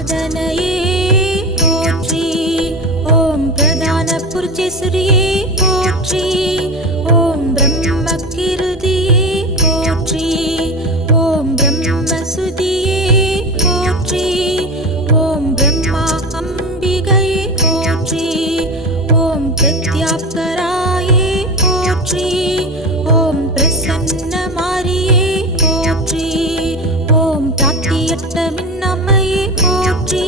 சாதனையே போற்றி. ஓம் பிரதான புருஷேஸ்வரியே போற்றி. ஓம் பிரம்மகிருதியே போற்றி. ஓம் பிரம்மசுதியே போற்றி. ஓம் பிரம்மா அம்பிகையே போற்றி. ஓம் பிரத்யாப்கராயே போற்றி. ஓம் பிரசன்ன மாரியே போற்றி. ஓம் தாத்தியட்ட மின்னம்மையே போற்றி.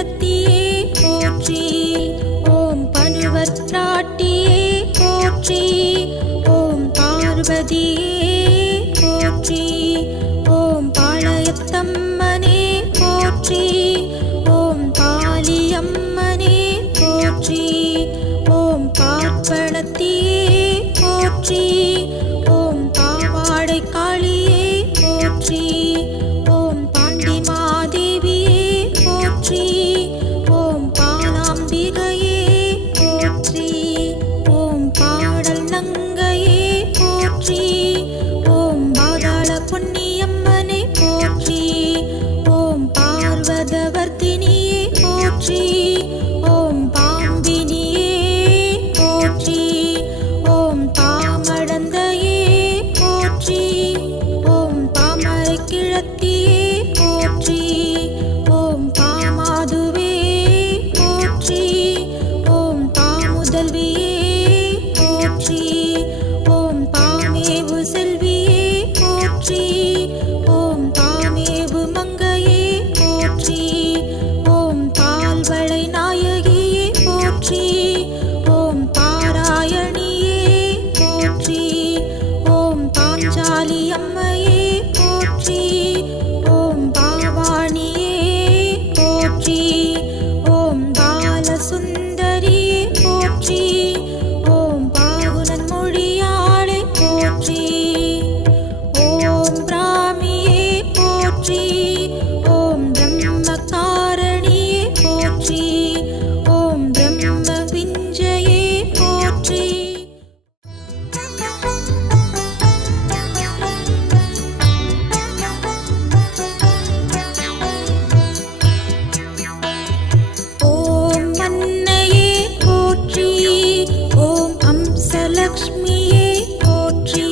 கிழத்தியே போற்றி. ஓம் பனுவற்றாட்டியே போற்றி. ஓம் பார்வதியே போற்றி. ஓம் பாளையத்தம்மனே போற்றி. ஓம் பாலியம்மனே போற்றி. ஓம் பார்ப்பணத்தியே போற்றி. ஓம் பாவாடை காளியே போற்றி. ஓம் பாண்டிமாதேவியே போற்றி. ஓம் பாலாம்பிகையே போற்றி. ஓம் பாடல் நங்கையே போற்றி. ஓம் பாதாள பொன்னியம்மனை போற்றி. ஓம் பார்வதவர்த்தினியே போற்றி. ஓம் பாம்பினியே போற்றி. ஓம் தாமடந்தையே போற்றி. ஓம் தாமரை கிழத்தியே போற்றி. ஓம் பாமாதுவே போற்றி. ஓம் தாமுதல்வியே போற்றி. ஓம் தாமேவு செல்வியே போற்றி. ஓம் தாமேவு மங்கையே போற்றி. ஓம் தாழ்வளை நாயகியே போற்றி. ஓம் தாராயணியே போற்றி. ஓம் பாஞ்சாலி அம்மையே போற்றி. ஓம் பாவாணியே போற்றி. ஓம் பாலசுந்தரியே போற்றி. ஓம் பாகுனன் மொழியாளை போற்றி. ஓம் பிராமியே போற்றி. ஓம் பிரம்மகாரணியே போற்றி. ஓம் பிரம்ம விஞ்சயே போற்றி. ஓம் மன்னையே போற்றி. ஓம் அம்சலக்ஷ்மியே போற்றி.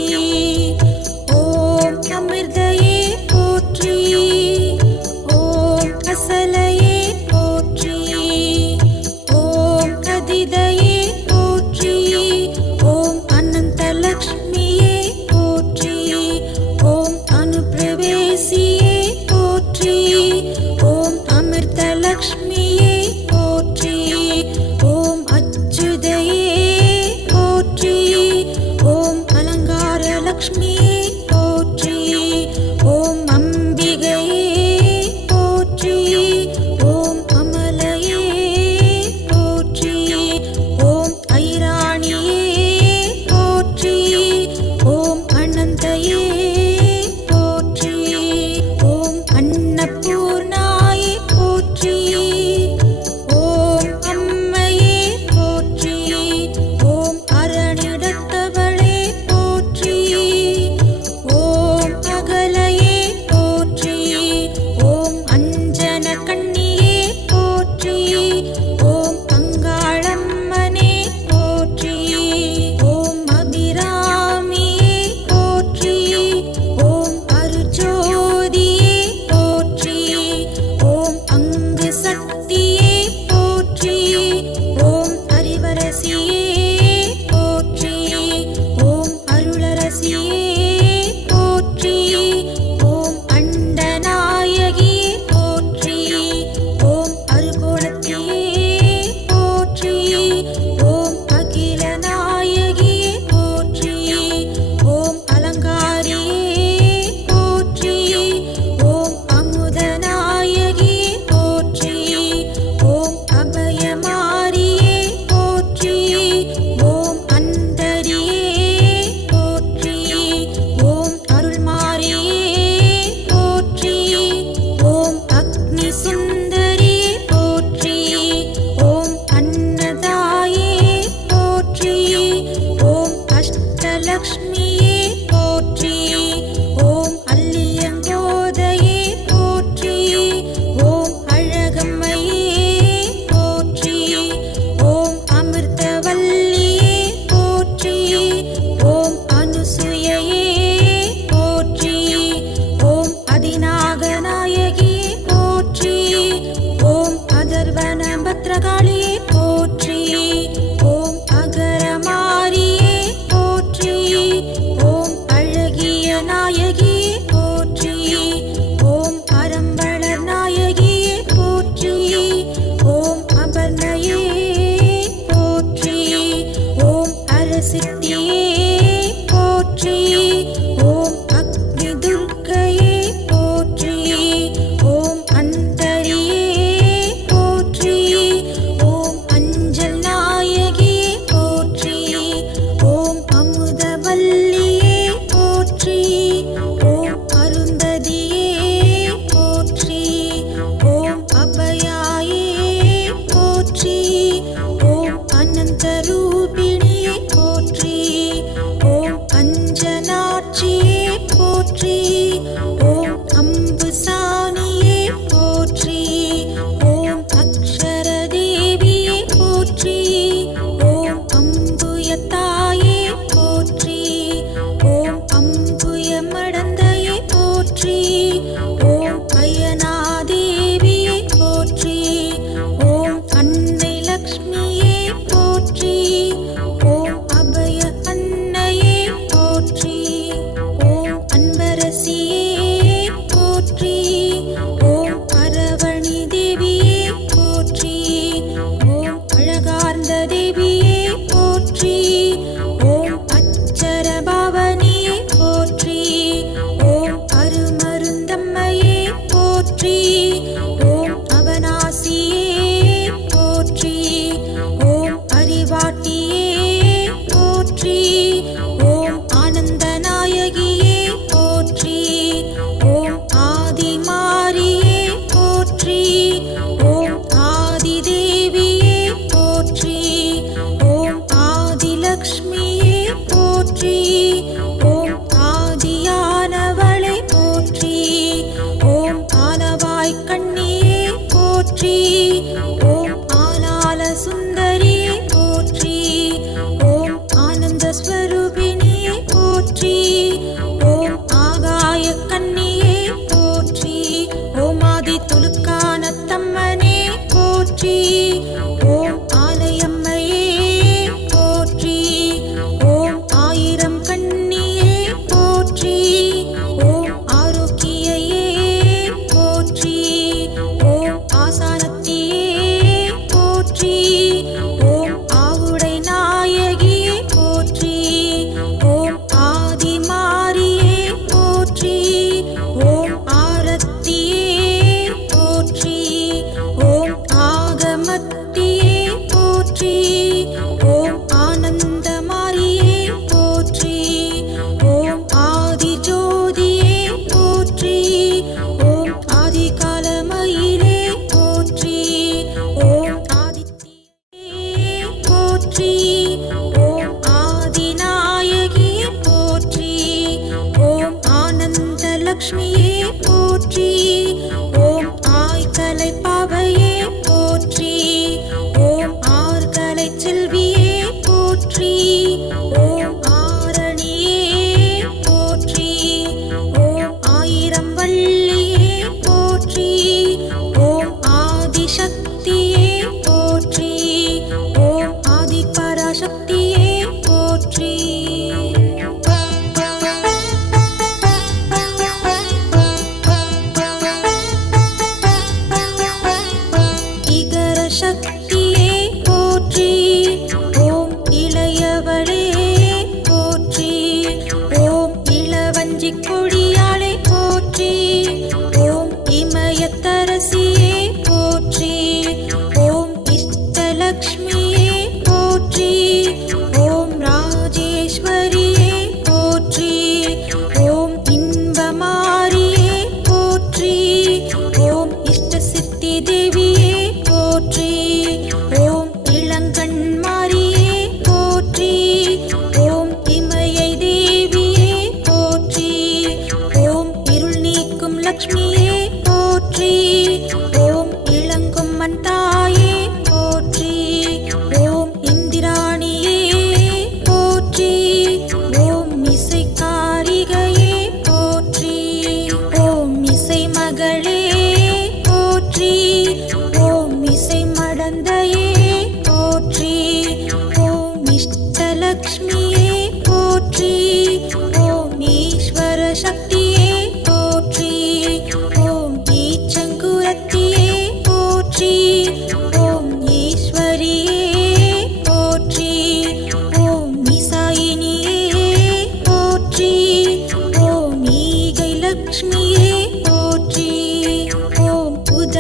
ஓம் அமிர்தையே போற்றி. ஓம் கசலையே போற்றி. ஓம் கதிதையே போற்றி. ஓம் அனந்தலக்ஷ்மியே போற்றி. ஓம் அனுப்பிரவேசியே போற்றி. ஓம் அமிர்தலக்ஷ்மியே போற்றி. ஓம் அச்சுதையே போற்றி.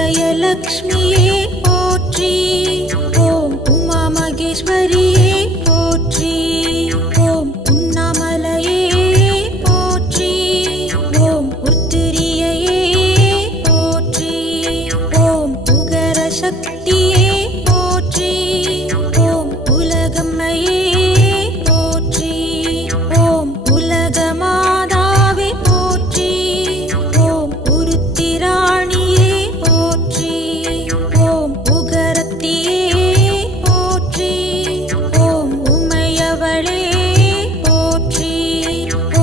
உதயலக்ஷ்மியே போற்றி. ஓம் உமா மகேஸ்வரியே போற்றி. ஓம் உண்ணாமலையே போற்றி. ஓம் உத்திரியையே போற்றி. ஓம் உகர சக்தியே போற்றி. ஓம் உலகம்மையே போற்றி. ஓம் உலக மாதாவே போற்றி. ஓம் உருத்திராணியே போற்றி. ஓம் உகரத்தியே போற்றி. ஓம் உமையவளே போற்றி.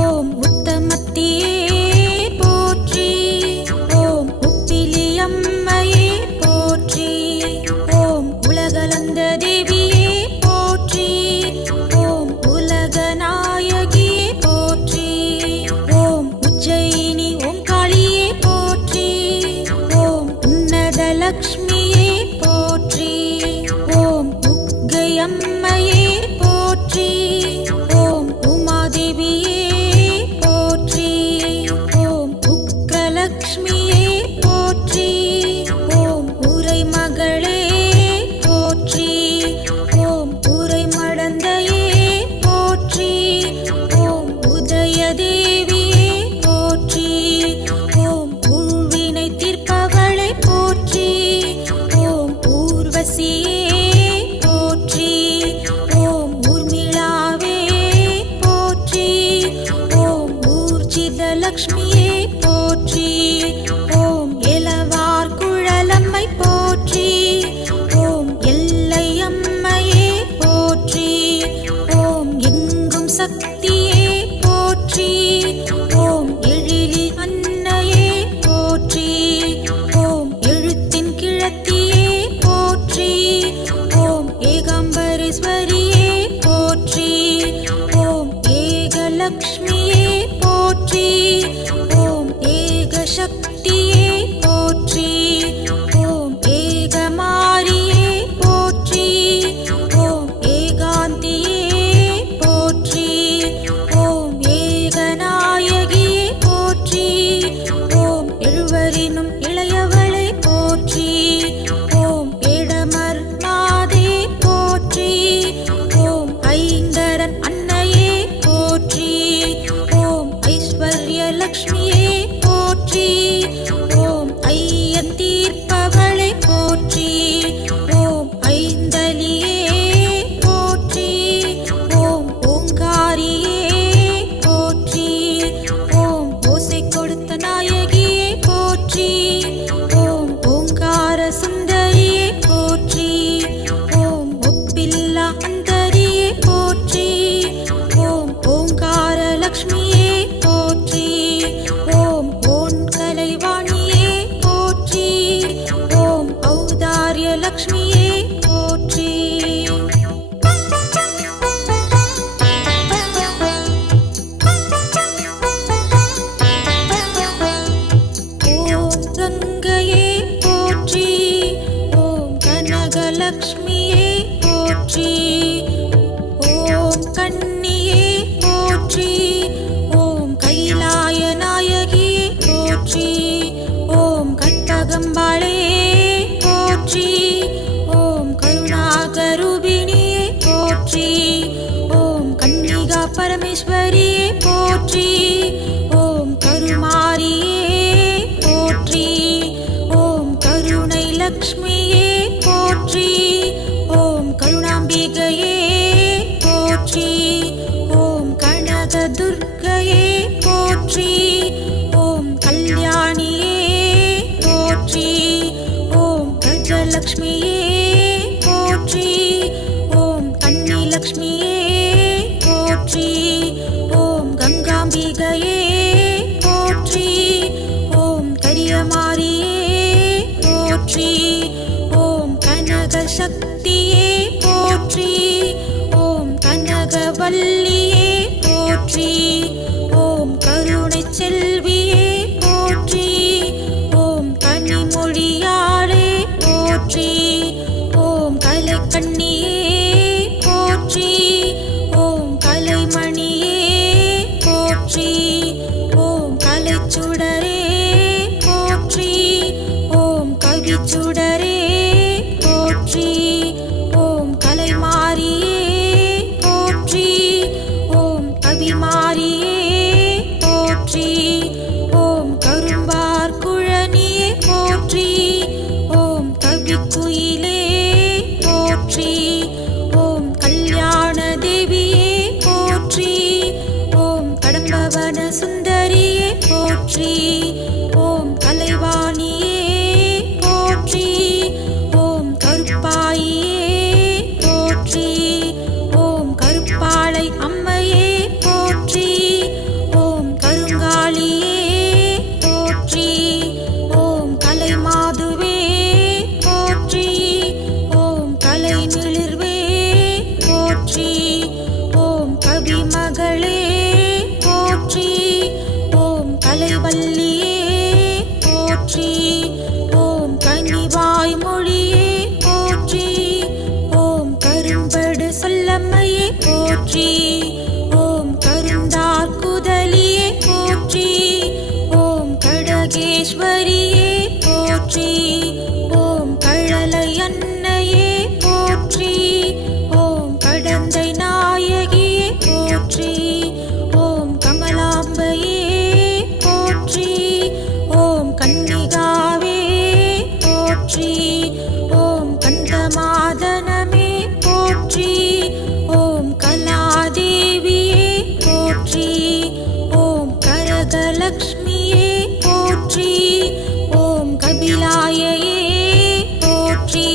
ஓம் உத்தமத்தியே போற்றி. ஓம் உப்பிலியம்மையே போற்றி. ஓம் உலகளந்த தேவியே போற்றி. ஓம் உலக நாயகியே போற்றி. ஓம் உஜ்ஜயினி ஓங்காளியே போற்றி. ஓம் உன்னத லக்ஷ்மியே போற்றி. ஓம் உக்கையம்மையே போற்றி. ஓம் உமாதேவியே போற்றி. ஓம் உக்ரலக்ஷ்மியே போற்றி. ஓம் உரை மகளே போற்றி. ஓம் உரை மடந்தையே போற்றி. ஓம் உதயதேவியே போற்றி. ஓம் உள்வினை தீர்ப்பவளை போற்றி. ஓம் ஊர்வசியே போற்றி. ஓம் ஊர்மிளாவே போற்றி. ஓம் ஊர்ஜித லக்ஷ்மியே போற்றி. ஓம் எலவார் குழலம்மை போற்றி. ஓம் எல்லையம்மையே போற்றி. ஓம் எங்கும் சக்தியே போற்றி. ஓம் எழிலி அன்னையே போற்றி. ஓம் எழுத்தின் கிழத்தியே போற்றி. ஓம் ஏகாம்பரேஸ்வரியே போற்றி. ஓம் ஏகலக்ஷ்மியே போற்றி. ஓம் ஏகசக்தியே போற்றி. ஓம் ஏகமாரியே போற்றி. ஓம் ஏகாந்தியே போற்றி. ஓம் ஏகநாயகியே போற்றி. ஓம் எழுவரினும் இளையவளை போற்றி. ஓம் ஏடமர் மாதே போற்றி. ஓம் ஐங்கரன் அன்னையே போற்றி. ஓம் ஐஸ்வர்ய லக்ஷ்மியே போற்றி. ஓம் ஐயன் தீர்ப்பவளை போற்றி. ஓம் ஐந்தலியே போற்றி. ஓம் ஓங்காரியே போற்றி. ஓம் ஓசை கொடுத்த நாயகியே போற்றி. ஓம் ஓங்கார சுந்தரியே போற்றி. ஓம் ஒப்பில்லா அந்தரியே போற்றி. ஓம் ஓங்கார லக்ஷ்மியே போற்றி. ஓம் ஓன் கலைவாணியே போற்றி. ஓம் ஔதாரிய லக்ஷ்மியே போற்றி. ஓம் கங்கையே போற்றி. ஓம் கனகலக்ஷ்மியே போற்றி. ஓம் கன்னியே போற்றி. ஓம் கைலாய நாயகியே போற்றி. ஓம் கற்பகம்பாளே போற்றி. ஓம் கருணாகரூபிணியே போற்றி. ஓம் கன்னிகா பரமேஸ்வரியே போற்றி. ஓம் கருமாரியே போற்றி. ஓம் கருணை லக்ஷ்மியே போற்றி. ஓம் கருணாம்பிகையே போற்றி. ஓம் கனக துர்க்கையே போற்றி. ஓம் கல்யாணியே போற்றி. ஓம் கஜலக்ஷ்மியே போற்றி. ஓம் கன்னிலக்ஷ்மியே போற்றி. ஓம் கங்காம்பிகையே போற்றி. ஓம் கரியமாரியே போற்றி. ஓம் கனக சக்தியே போற்றி. ஓம் கனகவல்லியே போற்றி. ஓம் கருணை செல்வியே போற்றி. ஓம் கனிமொழியாளே போற்றி. ஓம் கலைக்கண்ணியே போற்றி. ஓம் கலைமணியே போற்றி. ஓம் கலைச்சுடரே போற்றி. ஓம் கவி சுடரே போற்றி. ஓம் கலைமாரியே போற்றி. ஓம் கவிமாரியே போற்றி. ஓம் கரும்பார் குழனியே போற்றி. ஓம் கவிக்குயிலே போற்றி. ஓம் கல்யாண தேவியே போற்றி. ஓம் கடம்பவன சுந்தரியே போற்றி. ஓம் கலைவாணியே போற்றி. ஓம் கருப்பாயியே போற்றி. ஓம் கருப்பாளை அம்மையே போற்றி. ஓம் கருங்காலியே போற்றி. ஓம் கலைமாதுவே போற்றி. ஓம் கலை மிளிர்வே போற்றி. ஓம் கவிமகளே போற்றி. ஓம் கலைவல்லியே போற்றி. ஓம் கனிவாய் மொழியே போற்றி. ஓம் கரும்படு சொல்லம்மையே போற்றி. ஓம் கருந்தார் குதலியே போற்றி. ஓம் கடகேஸ்வரியே போற்றி. ஓம் கழலை அன்னையே போற்றி. ஓம் கடந்தை நாயகியே போற்றி. ஓம் கமலாம்பையே போற்றி. ஓம் கன்னிகாவே போற்றி. ஓம் கண்டமாதனமே போற்றி. ஓம் கலாதேவியே போற்றி. ஓம் கரகலக்ஷ்மியே போற்றி. ஓம் கபிலாயையே போற்றி.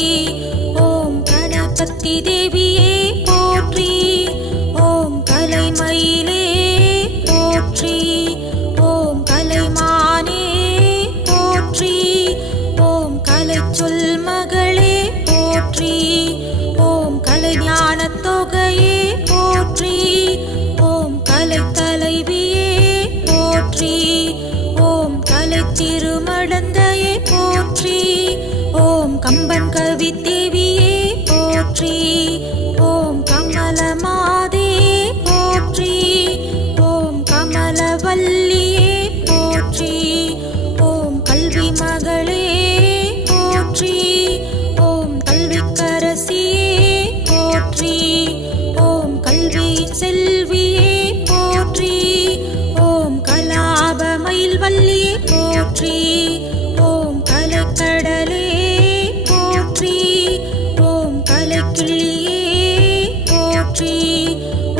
ஓம் கணபதி தேவியே போற்றி. ஓம் கலைமயிலே போற்றி. ஓம் கலைமானே போற்றி. ஓம் கலைச்சொல் மகளே போற்றி. ஓம் கலைஞானத் தொகையே போற்றி. ஓம் கலைத்தலைவியே போற்றி. ஓம் கலைத்திருமடந்தையே போற்றி. ஓம் கம்பன் கவிதேவியே போற்றி. ஓம் கமலமாதே போற்றி. ஓம் கமலவல்லியே போற்றி. ஓம் கல்வி மகளே போற்றி. ஓம் கல்விக்கரசியே போற்றி. ஓம் கல்வியின் செல்வியே போற்றி. ஓம் கலாபமயில் வல்லியே போற்றி. ஓம் கலைக்கடலே போற்றி. ஓம் கலைக்கிள்ளியே போற்றி.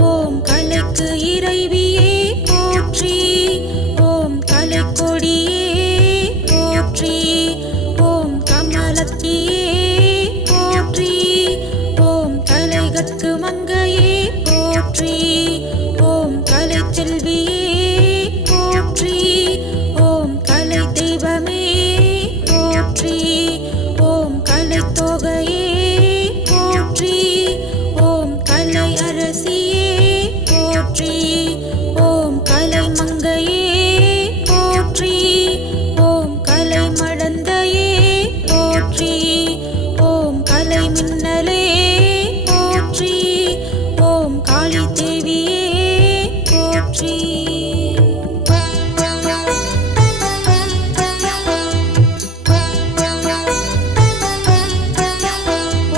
ஓம் கலைக்கு இறைவியே போற்றி. ஓம் கலைக்கொடியே போற்றி. ஓம் கமலத்தியே போற்றி. ஓம் கலைகட்கு மங்கையே போற்றி. ஓம் கலைச்செல்வியே போற்றி. ஓம் கலை தெய்வமே போற்றி. ஓம் கலைத்தொகையே போற்றி. ஓம் கலை அரசியே போற்றி. ஓம் கலை மங்கையே போற்றி. ஓம் கலை மடந்தையே போற்றி. ஓம் கலை மின்னலே போற்றி. ஓம் காளி தேவியே போற்றி.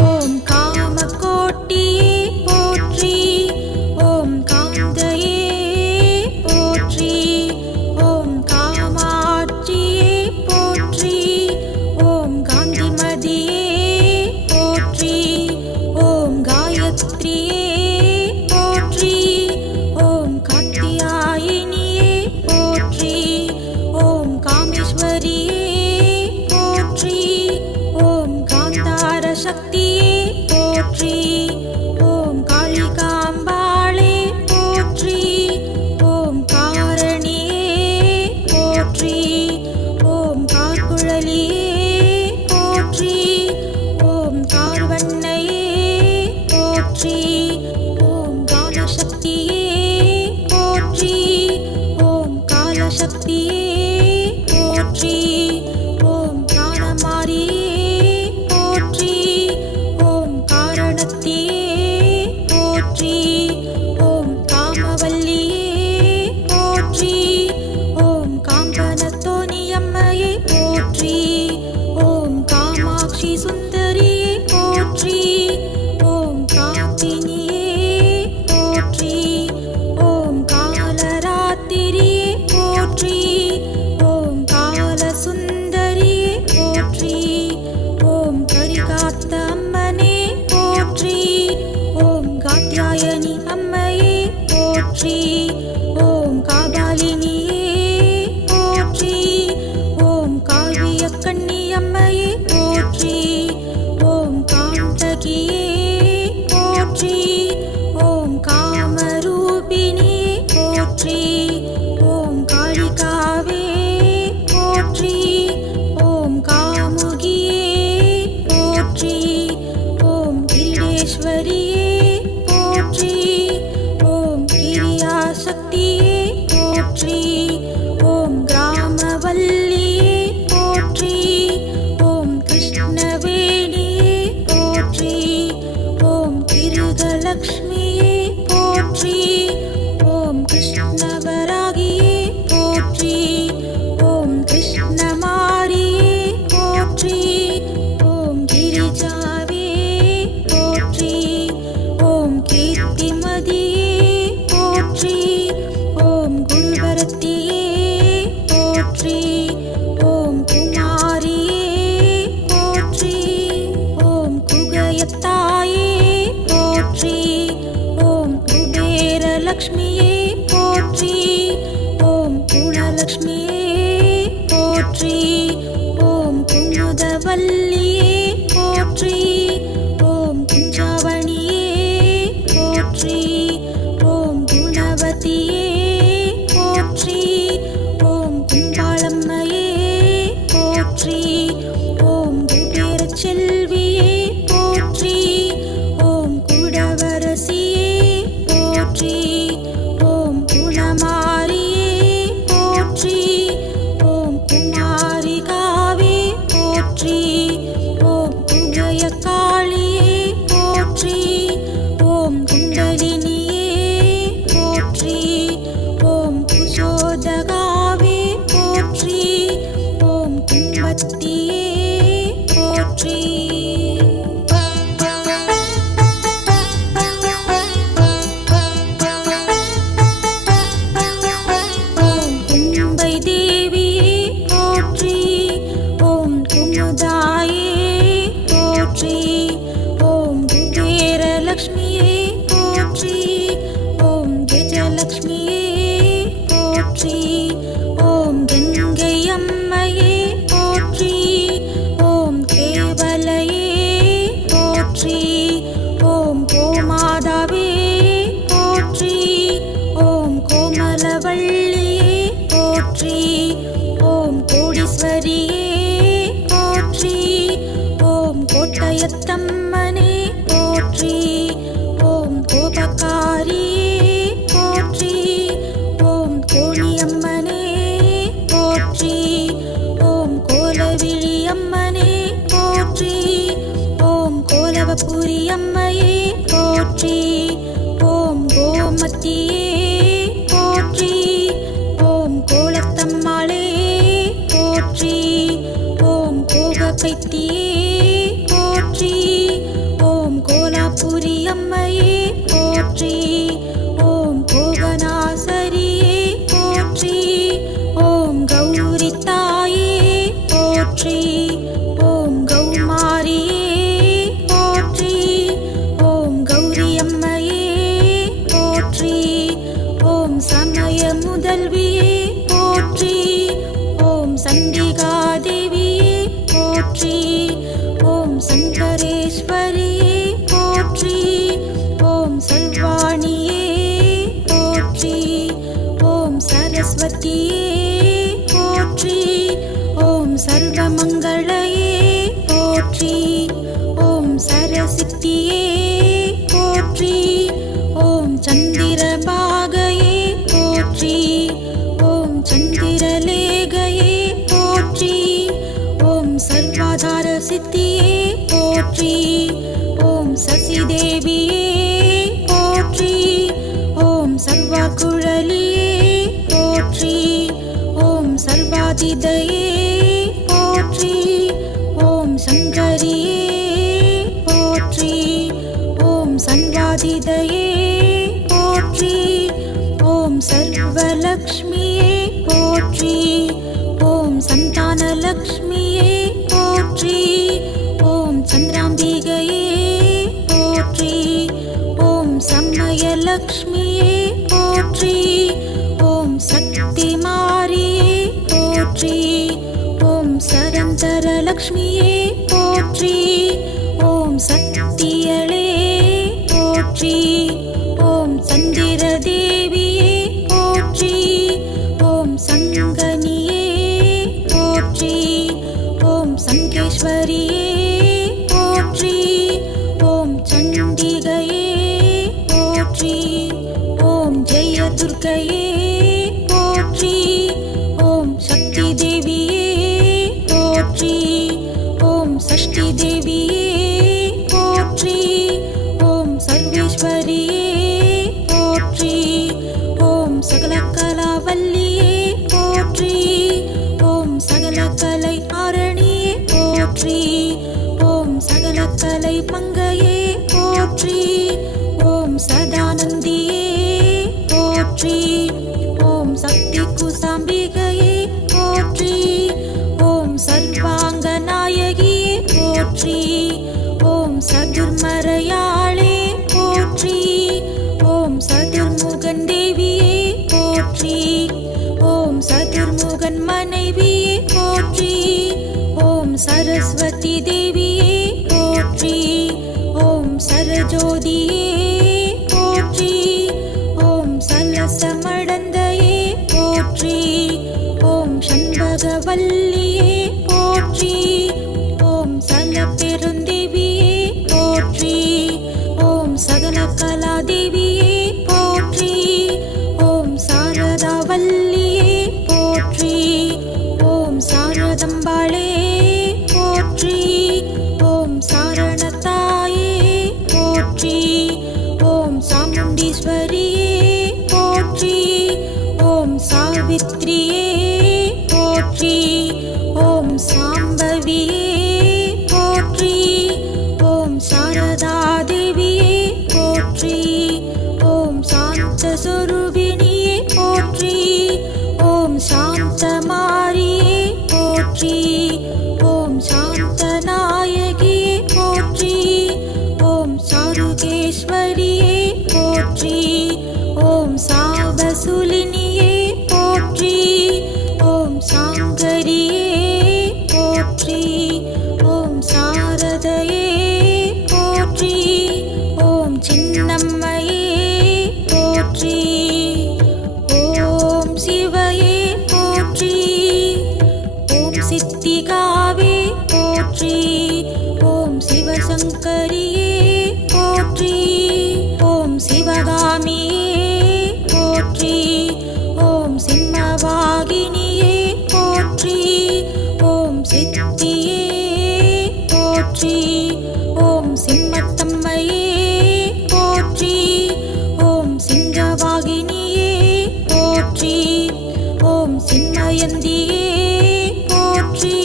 ஓம் காமகோட்டியே போற்றி. ஓம் காந்தையே போற்றி. ஓம் காமாட்சியே போற்றி. ஓம் காந்திமதியே போற்றி. ஓம் காயத்ரியே போற்றி. ஓம் காத்தியாயினியே போற்றி. ஓம் காமேஸ்வரியே போற்றி. ஓம் காந்தார சக்தியே போற்றி. ஓம் காளிகாம்பாளே போற்றி. ஓம் காரணியே போற்றி. ஓம் கார்குழலியே போற்றி. ஓம் கார்வண்ணையே போற்றி. ஓம் கானசக்தியே போற்றி. ஓம் காலசக்தியே போற்றி. ஓம் கானமாரியே போற்றி. சுந்தரியே போற்றி. ஓம் காப்பினியே போற்றி. ஓம் காலராத்திரியே போற்றி. ஓம் கால சுந்தரியே போற்றி. ஓம் கரிகாத்த அம்மனே போற்றி. ஓம் காத்யாயனி அம்மையே போற்றி. ஓம் காபாலினியே போற்றி. ஓம் காவிய கண்ணி அம்மையே போற்றி. ஓம் காந்தகியே போற்றி. ஓம் காமரூபிணியே போற்றி. ஓம் காளிகாவே போற்றி. ஓம் காமுகியே போற்றி. ஓம் கிரீடேஸ்வரியே போற்றி. ஓம் கிரியாசக்தியே போற்றி. ஓம் கிராமவல்லியே போற்றி. ஓம் கிருஷ்ணவேணியே போற்றி. ஓம் கிருகலக்ஷ்மியே போற்றி. ஓம் கிருஷ்ணவராகியே போற்றி. ஓம் கிருஷ்ணமாரியே போற்றி. ஓம் கிரிஜாவே போற்றி. ஓம் கீர்த்திமதியே போற்றி. ஓம் குருவரத்தியே போற்றி. ஓம் குமாரியே போற்றி. ஓம் குகயத்தாயே போற்றி. ஓம் குபேரலக்ஷ்மியே போற்றி. ஓம் குணலக்ஷ்மியே போற்றி. ஓம் குமுதவல்லியே போற்றி. ஓம் குஞ்சாவணியே போற்றி. ஓம் குணவதியே போற்றி. ஓம் கும்பாளம்மையே போற்றி. ஓம் குபேர செல்வியே போற்றி. ஓம் குடவரசியே போற்றி. ஓம் குணமாரியே போற்றி. ஓம் குமாரிகாவே போற்றி. ஓம் குஜயகாளியே போற்றி. ஓம் குண்டலினியே போற்றி. ஓம் குசோதகாவே போற்றி. ஓம் கும்பத்தியே போற்றி. ஓம் கும்பை தேவியே போற்றி. ஓம் குமுதாயே போற்றி. ஓம் குபேரலக்ஷ்மியே போற்றி. ஓம் கஜலக்ஷ்மியே போற்றி. ஓம் கங்கை அம்மையே போற்றி. ஓம் கேவலையே போற்றி. ஓம் கோமாதாவே போற்றி. ஓம் கோமலவள்ளியே போற்றி. ஓம் கோடீஸ்வரியே போற்றி. ஓம் கோட்டயத்தம்மனே போற்றி. ஓம் கோபக்காரியே போற்றி. ஓம் கோணியம்மனே போற்றி. ஓம் கோலவிழி அம்மனே போற்றி. ஓம் கோலவபுரி அம்மையே போற்றி. ஓம் கோமத்தியே போற்றி. ஓம் கோலத்தம்மாளே போற்றி. ஓம் கோககைத்தியே போற்றி. ஓம் கோலாபுரி அம்மையே போற்றி. ஓம் கோகநாசரியே போற்றி. ஓம் கௌரி தாயே போற்றி. ஓம் கௌமாரியே போற்றி. ஓம் கௌரி அம்மையே போற்றி. ஓம் சமய முதல்வியே போற்றி. ஓம் சண்டிகாதேவியே போற்றி. ஓம் சங்கரேஸ்வரியே போற்றி. ஓம் சர்வாணியே போற்றி. ஓம் சரஸ்வதியே போற்றி. ஓம் சர்வமங்களையே போற்றி. ஓம் சரசித்தியே போற்றி. ஓம் சந்திரபாகையே போற்றி. ஓம் சந்திரலேகையே போற்றி. ஓம் சர்வாதார சித்தியே போற்றி. ஓம் சசிதேவியே போற்றி. ஓம் சர்வகுழலியே போற்றி. ஓம் சர்வாதிதையே போற்றி. ஓம் சங்கரியே சங்கமிதையே போற்றி. ஓம் சர்வலக்ஷ்மியே போற்றி. ஓம் சந்தானலக்ஷ்மியே போற்றி. ஓம் சந்திராம்பிகையே போற்றி. ஓம் சமயலக்ஷ்மியே போற்றி. ஓம் சக்தி மாரியே போற்றி. ஓம் சரந்தரலக்ஷ்மியே போற்றி. ஓம் சக்தியளே போற்றி. ஓம் சந்திர தேவியே போற்றி. ஓம் சங்கனியே போற்றி. ஓம் சங்கேஸ்வரியே போற்றி. ஓம் சண்டிகையே போற்றி. ஓம் ஜெய துர்க்கையே போற்றி. ஓம் சக்தி தேவியே போற்றி. ஓம் சஷ்டி தேவியே போற்றி. ஓம் சர்வேஸ்வரியே போற்றி. ஓம் சகல கலாவல்லியே போற்றி. ஓம் சகல கலை ஆரணியே போற்றி. ஓம் சகல கலை மங்கையே போற்றி. ஓம் சதானந்தியே போற்றி. ஓம் சக்தி குசாம்பிகையே போற்றி. ஓம் சர்வாங்க நாயகியே போற்றி. ஓம் சதுர்மறையாளே போற்றி. ஓம் சதுர்முகன் தேவியே போற்றி. ஓம் சதுர்முகன் மனைவியே போற்றி. ஓம் சரஸ்வதி தேவியே போற்றி. ஓம் சரஜோதியே போற்றி. ஓம் சலசமடந்தையே போற்றி. ஓம் சண்பகவல்லியே போற்றி. ஓம் சலப்பெருந்தேவியே போற்றி. ஓம் சகல கலாதேவியே போற்றி. ஓம் சாரதாவல்லியே போற்றி. ஓம் சாரதம்பாளே போற்றி. ஓம் சாரணத்தாயே போற்றி. ஓம் சாமுண்டீஸ்வரியே போற்றி. ஓம் சாவித்ரியே போற்றி. ஓம் சாம்பவியே போற்றி. ஓம் சாரதா தேவியே போற்றி. ஓம் சாந்த சொரூபிணியே போற்றி. ஓம் சாந்த மாரியே போற்றி. ஓம் சாந்த நாயகியே போற்றி. ஓம் சாருகேஸ்வரியே போற்றி. ஓம் சாவசுலினியே போற்றி. ஓம் சாங்கரியே போற்றி. ஓம் சாரதையே போற்றி. ஓம் சின்னம்மையே போற்றி. ஓம் சிவையே போற்றி. ஓம் சித்திகாவே போற்றி. ஓம் சிவசங்கரியே போற்றி. ஓம் சிவகாமியே போற்றி. ஓம் சிம்மவாகினியே போற்றி. ஓம் சித்தியே போற்றி. ஓம் சிம்மத்தம்மையே போற்றி. ஓம் சிங்கவாகினியே போற்றி. ஓம் சின்மயந்தியே போற்றி.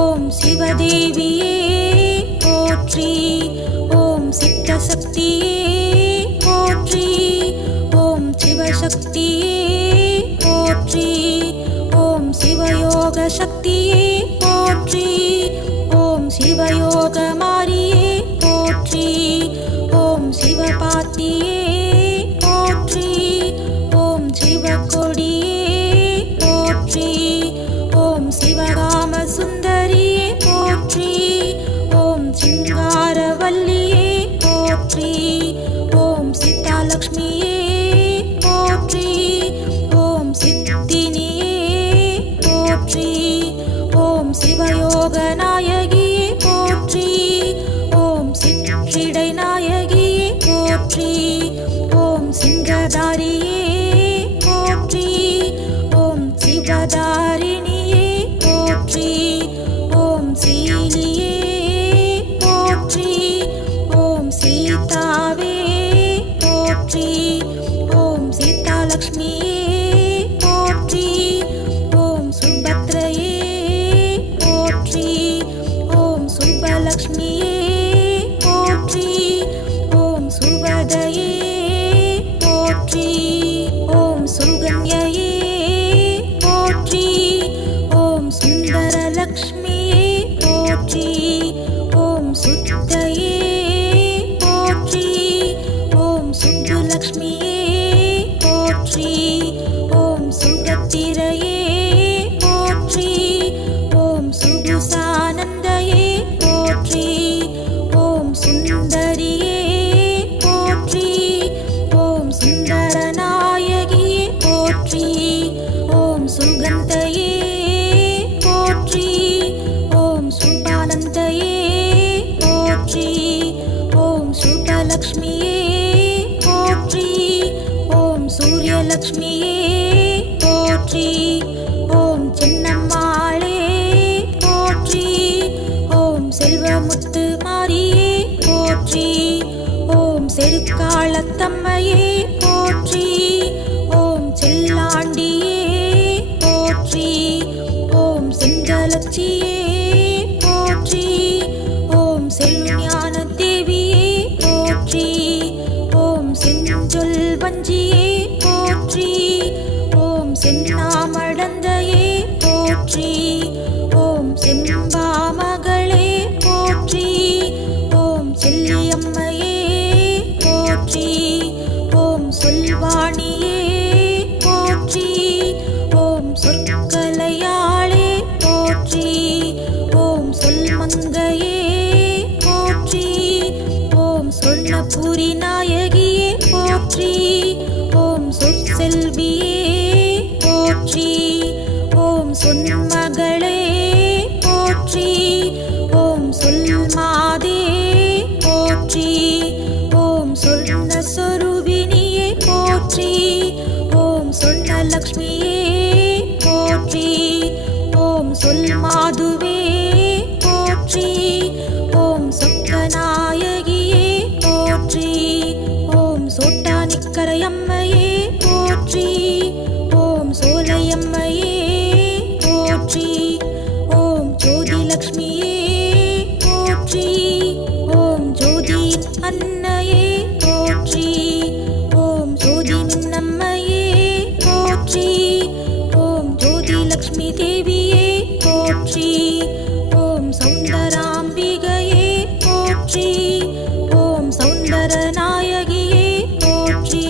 ஓம் சிவதேவியே போற்றி. ஓம் சித்தசக்தியே போற்றி. ஓம் சிவசக்தியே போற்றி. ஓம் சிவயோக சக்தியே போற்றி. ஓம் சிவயோக மாரியே போற்றி. ஓம் சிவபாத்தியே போற்றி. ஓம் சிவகொடியே போற்றி. ஓம் சிவகாம சுந்தரியே போற்றி. ஓம் சிங்காரவல்லியே போற்றி. ஓம் சீதாலக்ஷ்மியே போற்றி. ஓம் சித்தினியே போற்றி. ஓம் சிவயோக நாயகியே போற்றி. ஓம் சிற்றிடை நாயகியே போற்றி. ஓம் சிங்கதாரியே போற்றி. ஓம் சிவதாரிணியே போற்றி. ஓம் சீலியே போற்றி. ஓம் சீதாவே போற்றி. ஓம் சீதாலக்ஷ்மியே போற்றி. ஓம் சுபத்ரையே போற்றி. ஓம் சுபலக்ஷ்மியே போற்றி. ஓம் சுபதயே ஜோதிலக்ஷ்மியே போற்றி. ஓம் சின்னம்மாளே போற்றி. ஓம் செல்வமுத்து மாரியே போற்றி. ஓம் செருக்காலத்தம்மையே போற்றி. ஓம் செல்லாண்டியே போற்றி. ஓம் செங்கலச்சியே போற்றி. ஓம் செல்ஞான தேவியே போற்றி. ஓம் செஞ்சொல் வஞ்சியே போற்றி. ஓம் சென்னாமடந்தையே போற்றி. ஓம் செம்பா மகளே போற்றி. ஓம் செல்லியம்மையே போற்றி. ஓம் சொல்வாணியே போற்றி. ஓம் சொற்கலையாளே போற்றி. ஓம் சொல்மங்கையே போற்றி. ஓம் சொர்ணபுரி நாயகியே போற்றி. ஓம் சொற்செல்வியே போற்றி. ஓம் சொன்மகளே போற்றி. ஓம் சொல்மாதே போற்றி. ஓம் சொர்ண சொரூபிணியே போற்றி. ஓம் சொர்ணலக்ஷ்மியே போற்றி. ஓம் சொல்மாதுவே போற்றி. ஓம் சொக்கநாயகியே போற்றி. ஓம் சோட்டானிக்கரையம்மையே போற்றி. ஓம் சோலையம்மையே போற்றி. ஓம் ஜோதிலக்ஷ்மியே போற்றி. ஓம் ஜோதியின் அன்னையே போற்றி. ஓம் ஜோதி மின்னம்மையே போற்றி. ஓம் ஜோதிலக்ஷ்மி தேவியே போற்றி. ஓம் சௌந்தராம்பிகையே போற்றி. ஓம் சௌந்தர நாயகியே போற்றி.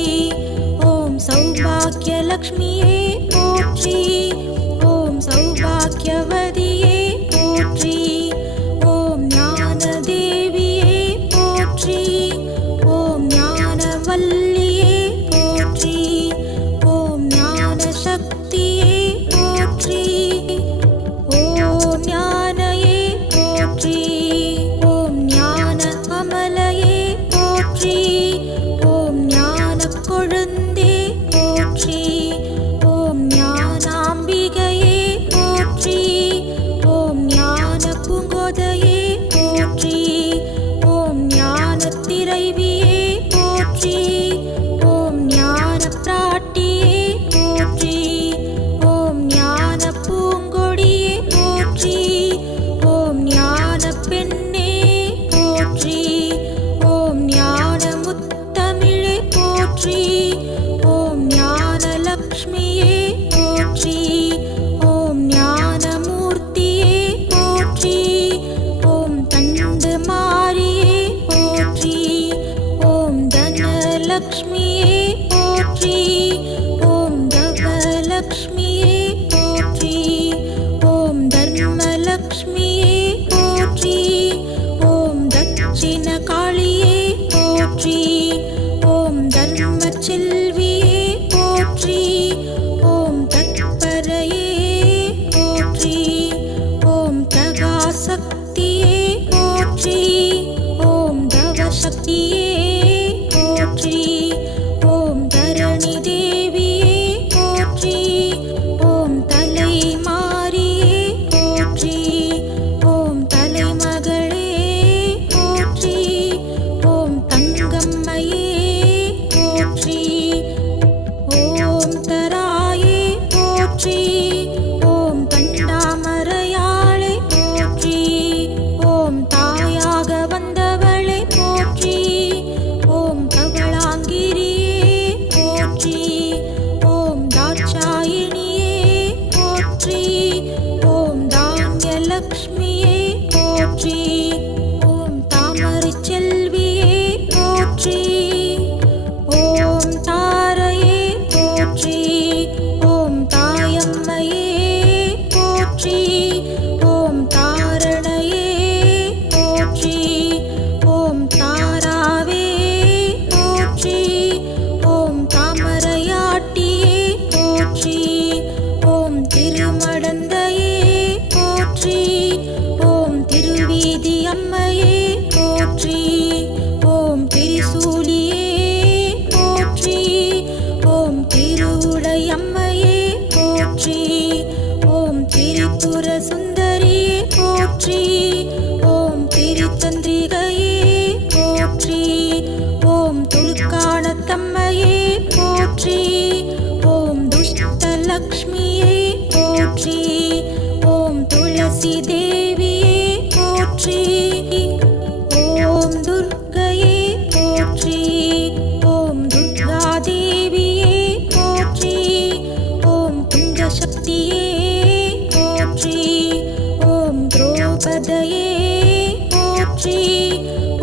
சந்திரிகையே போற்றி. ஓம் துலுக்கானத்தம்மையே போற்றி. ஓம் துஷ்டலக்ஷ்மியே போற்றி. ஓம் துளசி தேவியே போற்றி. ஓம் துர்க்கையே போற்றி. ஓம் துர்கா தேவியே போற்றி. ஓம் துங்க சக்தியே போற்றி. ஓம் திரௌபதையே போற்றி.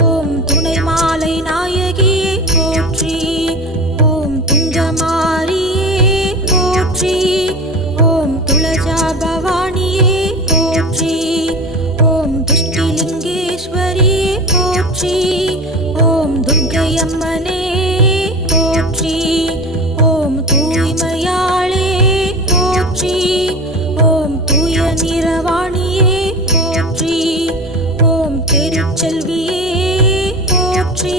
ஓம் துணை மாலை நாயகியே போற்றி. ஓம் துங்கமாரியே போற்றி. ஓம் துளஜா பவானியே போற்றி. ஓம் துஷ்டிலிங்கேஸ்வரியே போற்றி. ஓம் துர்க்கையம்மனே போற்றி. ஓம் தூய்மையாளே போற்றி. ஓம் தூய நிறவாணியே போற்றி. ஓம் திருச்செல்வியே போற்றி.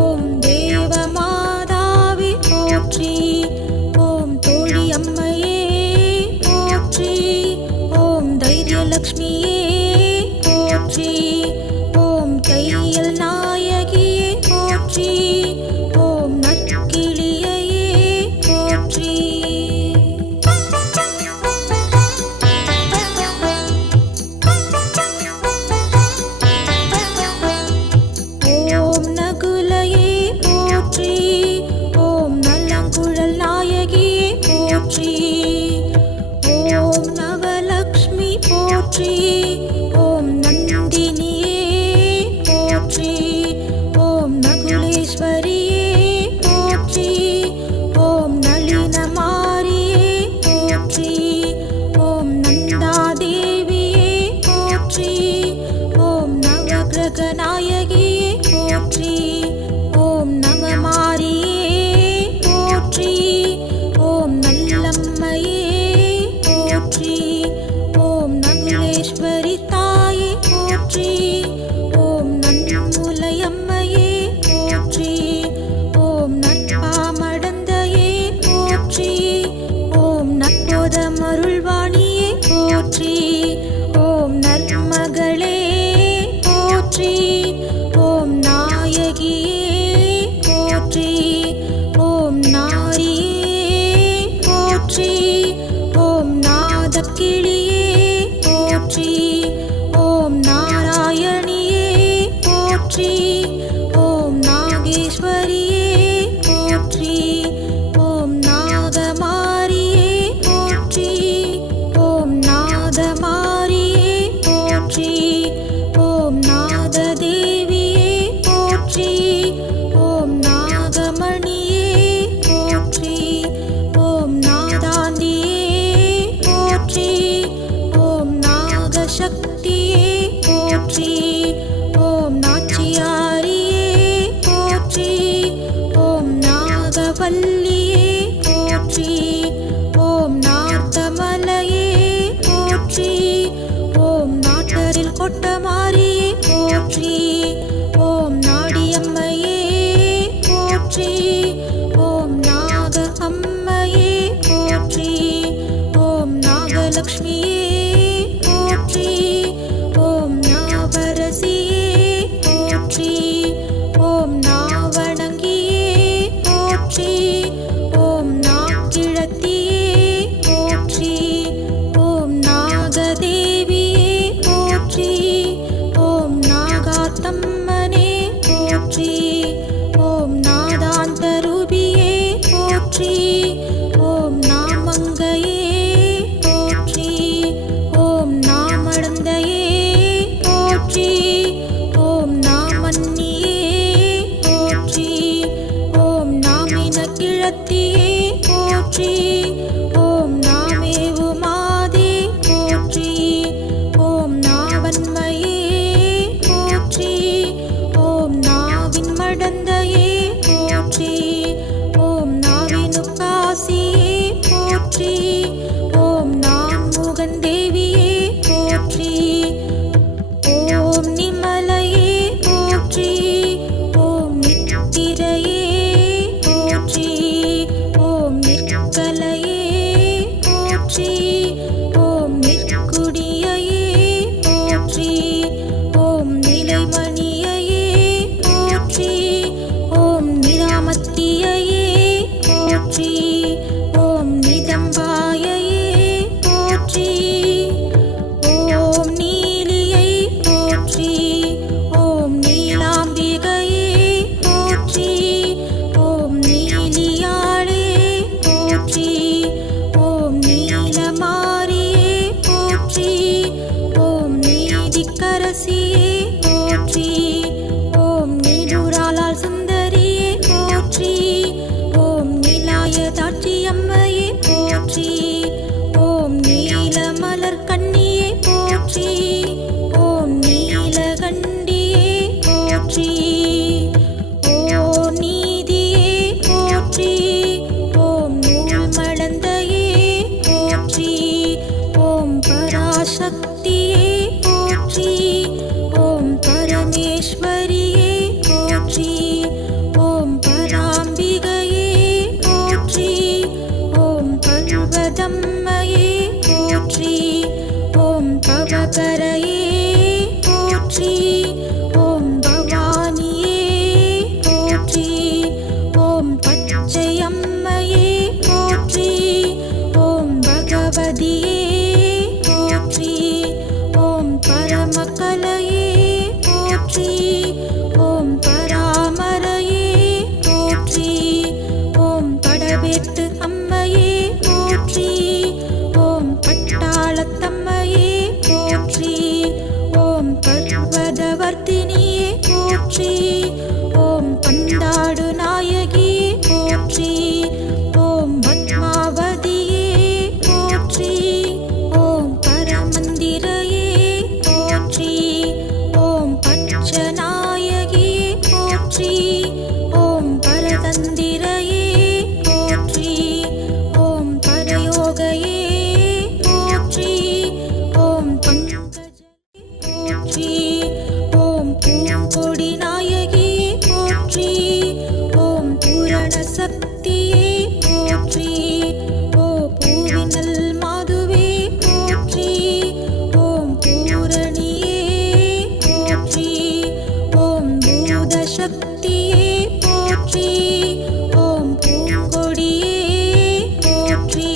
ஓம் தேவமாதாவே போற்றி. ஓம் தோழியம்மையே போற்றி. ஓம் தைரியலக்ஷ்மியே போற்றி. ஓம் தையல் நாயகியே போற்றி. ஓம் நற்கிளியையே போற்றி. ஓம் நகுலையே போற்றி. ஓம் நலங்குழல் நாயகியே போற்றி. ஓம் நவலக்ஷ்மி போற்றி. ஓம் நந்தினியே போற்றி. ஓம் நகுலேஸ்வரியே போற்றி. ஓம் நளினமாரியே போற்றி. ஓம் நந்தாதேவியே போற்றி. ஓம் நவகிரக நாயகியே போற்றி. ஓம் நவமாரியே போற்றி. ஓம் நல்லம்மையே போற்றி. ஓம் நகுலேஸ்வரி தாயே போற்றி. ஓம் நன்முலையம்மையே போற்றி. ஓம் நற்பாமடந்தையே போற்றி. ஓம் நற்போதமருள்வாணியே போற்றி. ஓம் நற்மகளே போற்றி. போற்றி. ஓம் பந்தாடு நாயகியே போற்றி. ஓம் பத்மாவதியே போற்றி. ஓம் பரமந்திரையே போற்றி. ஓம் பச்சநாயகியே போற்றி. ஓம் பரதந்திரையே போற்றி. ஓம் பரயோகையே போற்றி. ஓம் பங்கஜ போற்றி. ஓம் பூங்கொடி நாயகியே போற்றி. ஓம் பூரண சக்தியே போற்றி. ஓ பூவினல் மாதுவே போற்றி. ஓம் பூரணியே போற்றி. ஓம் பூத சக்தியே போற்றி. ஓம் பூங்கொடியே போற்றி.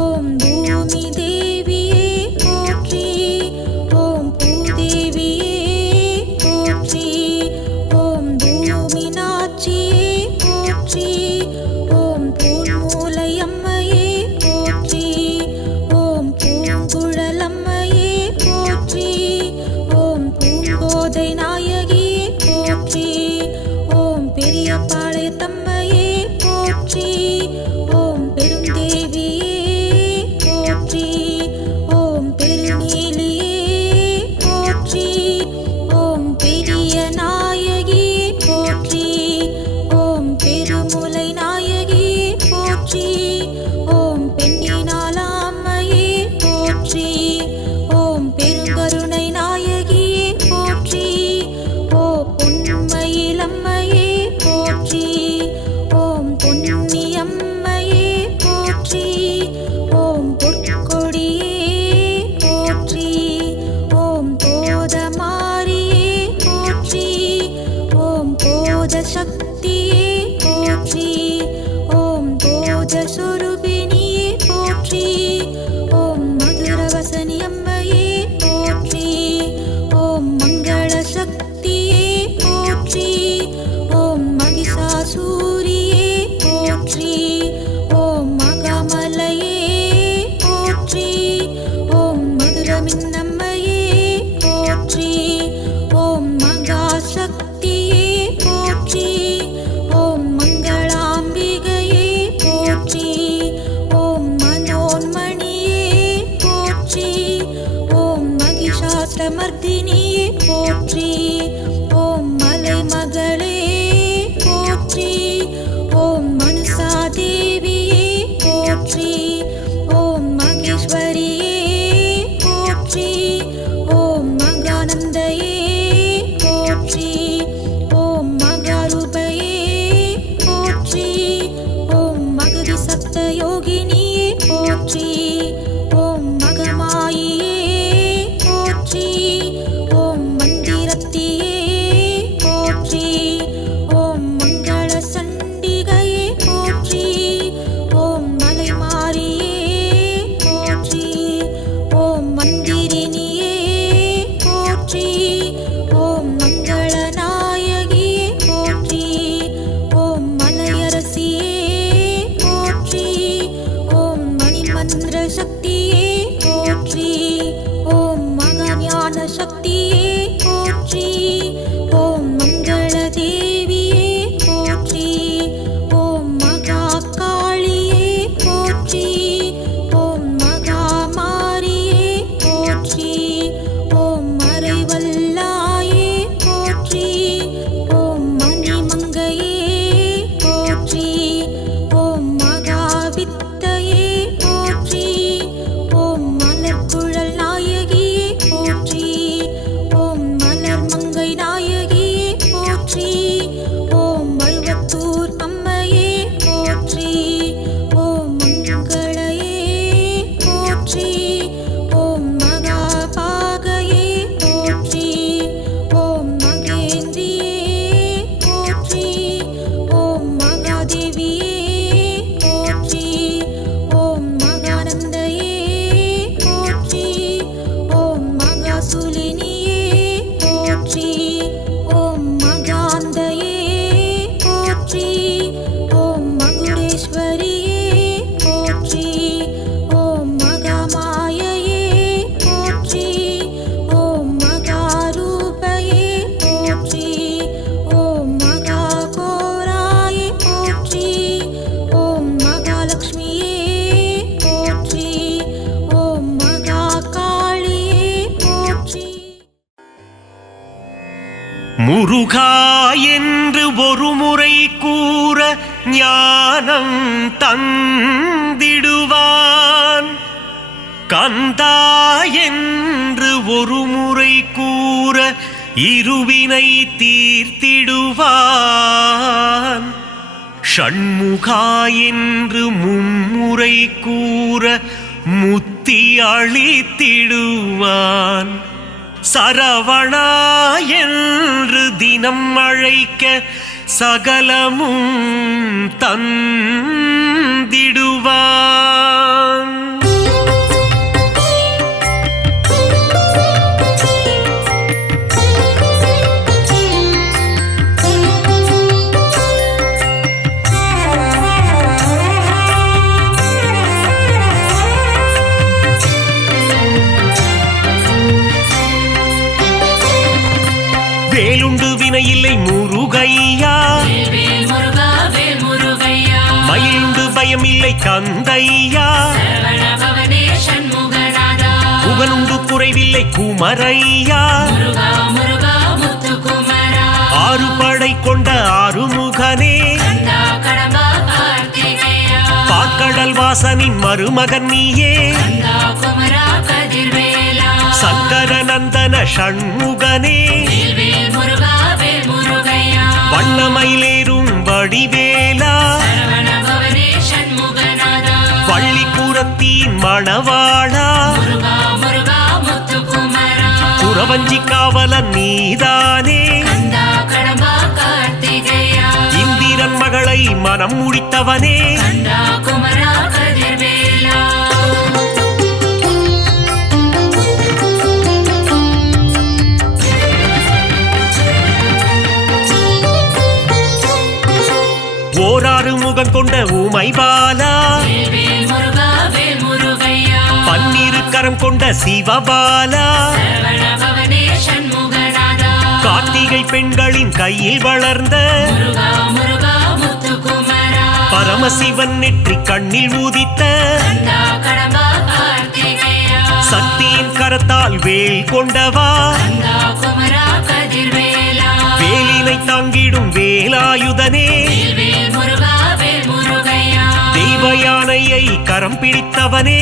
ஓம் பூமி தேவியே போற்றி. ஓம் பூதேவியே போற்றி. ஓம் பூமி நாச்சியே போற்றி. ஓம் பூமூலையம்மையே போற்றி. ஓம் பூங்குழலம்மையே போற்றி. ஓம் பூங்கோதை நாயகியே போற்றி. ஓம் பெரிய பாளையத்தம்மையே போற்றி. ஓம் பெருந்தேவியே போற்றி. ஓம் பெருநீலியே போற்றி. ஓம் பெரிய நாயகியே போற்றி. ஓம் பெருமுலை நாயகியே போற்றி. ஓம் பெண்ணினாலாம்மையே போற்றி. ஓம் பெருங்கருணை நாயகியே போற்றி. ஓ பொன்மயிலம்மையே போற்றி. ஓம் பொன்னியம்மையே போற்றி. ஓம் பொற்கொடியே போற்றி. ஓம் போதமாரியே போற்றி. ஓம் போத சக்தியே போற்றி. ஓம் போத சொரூபிணியே போற்றி. ஓம் மதுரவசனி அம்மையே போற்றி. ஓம் மங்கள சக்தியே போற்றி. ஓம் மகிஷாசூரியே போற்றி. ஓம் மகமலையே போற்றி. ஓம் மதுரமின்னம்மையே போற்றி. ஓம் மகாசக்தியே போற்றி. முருகா என்று ஒரு முறை கூற ஞானம் தந்திடுவான். கந்தா என்று ஒரு முறை கூற இருவினை தீர்த்திடுவான். ஷண்முகா என்று மும்முறை கூற முத்தி அளித்திடுவான். சரவணா என்று தினம் அழைக்க சகலமும் தந்திடுவான். வேலுண்டு வினையில்லை முருகையா, மயிலுண்டு பயமில்லை கந்தையா, புகழுண்டு குறைவில்லை குமரையா, ஆறு படை கொண்ட ஆறுமுகனே, பாக்கடல் வாசனின் மருமகன் நீயே, சங்கரநந்தன ஷண்முகனே, வண்ணமயிலேறும் வடிவேலா, வள்ளிபுரத்தின் மணவாளா, குறவஞ்சி காவலன் நீதானே, இந்திரன் மகளை மனம் முடித்தவனே, ஓராறு முகம் கொண்ட ஊமை பாலா, பன்னிரு கரம் கொண்ட சிவபாலா, கார்த்திகை பெண்களின் கையில் வளர்ந்த பரமசிவன் நெற்றி கண்ணில் ஊதித்த சக்தியின் கரத்தால் வேல் கொண்டவா, வேலினை தாங்கிடும் வேலாயுதனே, தெய்வ யானையை கரம் பிடித்தவனே,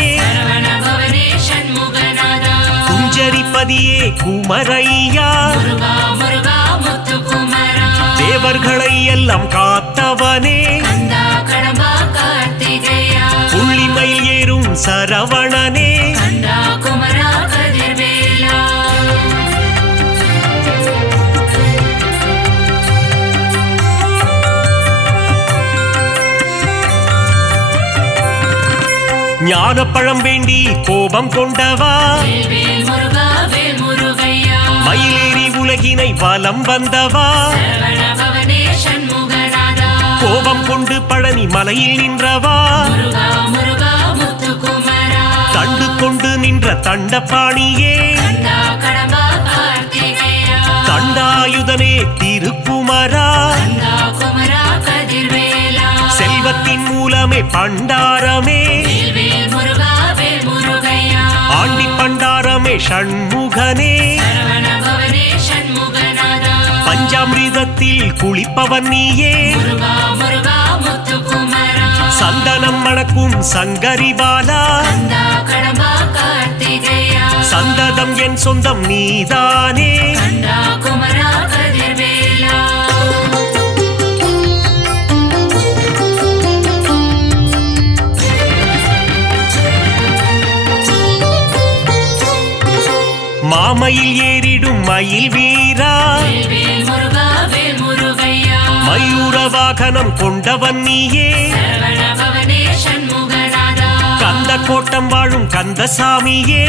குஞ்சரிப்பதியே குமரையா, தேவர்களை எல்லாம் காத்தவனே, புள்ளிமயில் ஏறும் சரவணனே, ஞானப்பழம் வேண்டி கோபம் கொண்டவா, மயிலேறி உலகினை வலம் வந்தவா, கோபம் கொண்டு பழனி மலையில் நின்றவா, தண்டு கொண்டு நின்ற தண்டபாணியே, தண்டாயுதனே திருக்குமரா, செல்வத்தின் மூலமே பண்டாரமே, ஆண்டி பண்டாரமே ஷண்முகனே, பஞ்சாமிர்தத்தில் குளிப்பவன் நீயே, சந்தனம் மணக்கும் சங்கரிபாலா, சந்ததம் என் சொந்தம் நீதானே, மாமயில் ஏறிடும் மயில் வீரா, மயூர வாகனம் கொண்டவன் நீயே, கந்த கோட்டம் வாழும் கந்தசாமியே,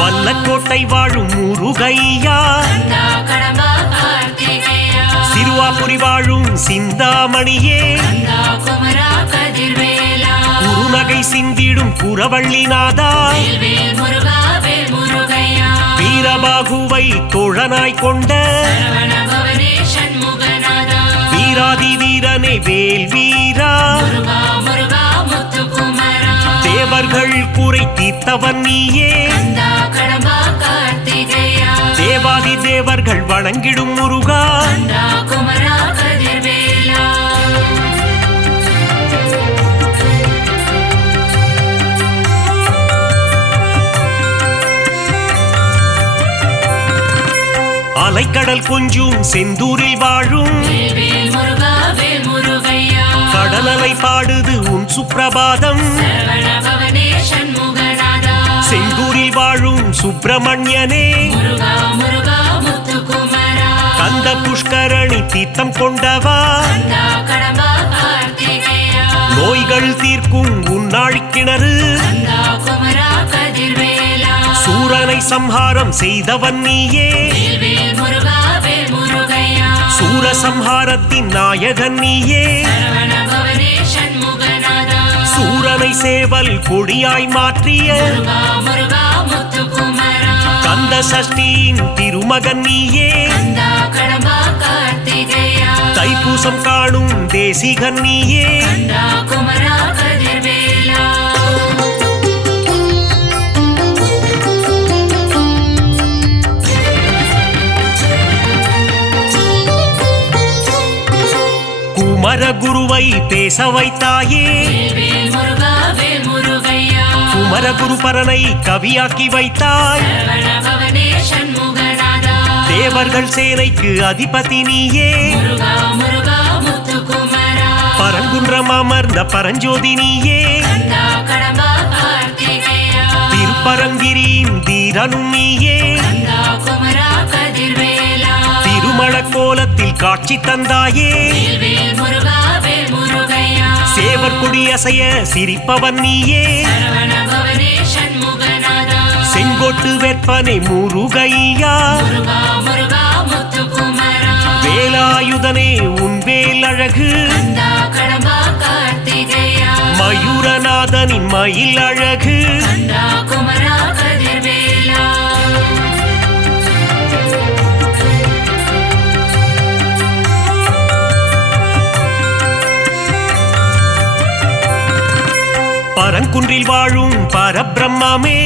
வல்லக்கோட்டை வாழும் முருகையா, சிறுவாபுரி வாழும் சிந்தாமணியே, குறுநகை சிந்திடும் குறவள்ளிநாதா, வீரபாகுவை தோழனாய் கொண்ட வீராதி வீரனே வேல் வீரா, தேவர்கள் குறை தீர்த்தவன் நீயே, தேவா தேவாதி தேவர்கள் வணங்கிடும் முருகா குமரா கதிர்வேலா அலைக்கடல் கொஞ்சும் செந்தூரில் வாழும் வேல் முருகா வேல் முருகையா கடலலை பாடுது உன் சுப்பிரபாதம் சரவண பவனே சண்முகநாதா செந்தூரில் வாழும் சுப்பிரமணியனே முருகா முருகா முத்துக்குமரா கந்த புஷ்கரணி தீர்த்தம் கொண்டவா கந்தா கடம்பா கார்த்திகேயா நோய்கள் தீர்க்கும் உன்னாழி கிணறு கந்தா குமரா கதிர்வேலா சூரனை சம்ஹாரம் செய்தவன் நீயே வேல் முருகா வேல் முருகையா சூரசம்ஹாரத்தின் நாயகன் நீயே சரவண பவனே சண்முகநாதா சூரனை சேவல் கொடியாய் மாற்றிய முருகா முருகா முத்துக்குமரா கந்த சஷ்டியின் திருமகன் நீயே கந்தா கடம்பா கார்த்திகேயா தைப்பூசம் காணும் தேசிகன் நீயே கந்தா குமரா கதிர்வேலா குமரகுருவை பேச வைத்தாயே வேல் முருகா வேல் முருகையா குமரகுரு பரனை கவியாக்கி வைத்தாய் சரவண பவனே சண்முகநாதா தேவர்கள் சேனைக்கு அதிபதி நீயே முருகா முருகா முத்துக்குமரா பரங்குன்றம் அமர்ந்த பரஞ்சோதி நீயே கந்தா கடம்பா கார்த்திகேயா திருப்பரங்கிரியின் தீரனும் நீயே கந்தா குமரா கதிர்வேலா திருமண கோலத்தில் காட்சி தந்தாயே வேல் முருகா வேல் முருகையா சேவர் கொடி அசைய சிரிப்பவன் நீயே சரவண பவனே சண்முகநாதா செங்கோட்டு வெப்பனை முருகையா முருகா முருகா முத்துக்குமரா வேலாயுதனே உன் வேல் அழகு கந்தா கடம்பா கார்த்திகேயா மயூரநாதனின் மயில் அழகு கந்தா குமரா கதிர்வேலா பரங்குன்றில் வாழும் பரபிரம்மாமே